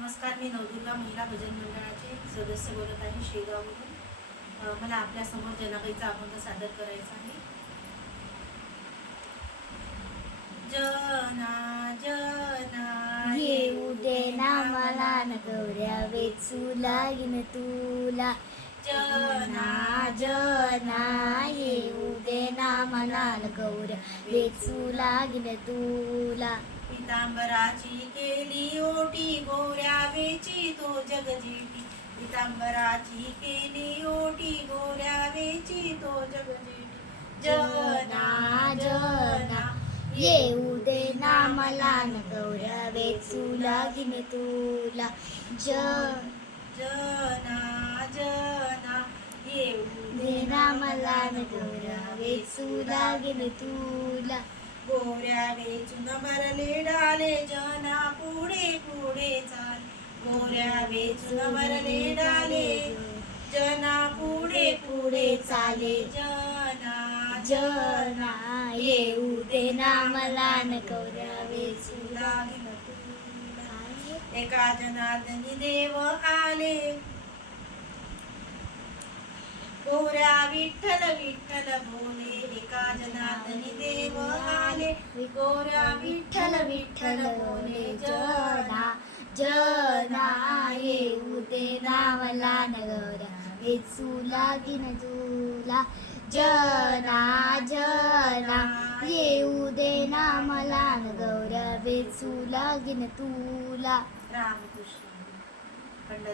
नमस्कार, मी नवदुर्गा महिला भजन मंडळाचे सदस्य बोलत आहे शेगाववरून. मला आपल्या समोर जनाबाईचा अभंग सादर करायचा आहे. जना जना येऊ दे ना मला न गौऱ्या वेचू लागीन तुला. जना जना येऊ दे ना मला न गौऱ्या वेचू लागीन तुला. पितांबराची केली ओटी गोऱ्या वेची तो जगजेटी. पितांबराची केली ओटी गोऱ्या वेची तो जगजेटी. जना जना येऊ दे ना मला न गौऱ्या वेचू लागीन तुला. जना जना येऊ दे ना मला न गौऱ्या वेचू लागीन तुला. गोऱ्या वेचून भरले डाले जना पुढे पुढे चाल. गोऱ्या वेचून भरले डाले जना पुढे पुढे चाले. जना जना येऊ दे ना मला न गौऱ्या वेचू लागीन तुला. एका जनार्दनी देव आले गोऱ्या विठ्ठल विठ्ठल बोले. एका जनार्दनी देव आले गोऱ्या विठ्ठल विठ्ठल बोले. जना जना येऊ दे ना मला न गौऱ्या वेचू लागीन तुला. जना जना येऊ दे ना मला न गौऱ्या वेचू लागीन तुला. रामकृष्ण.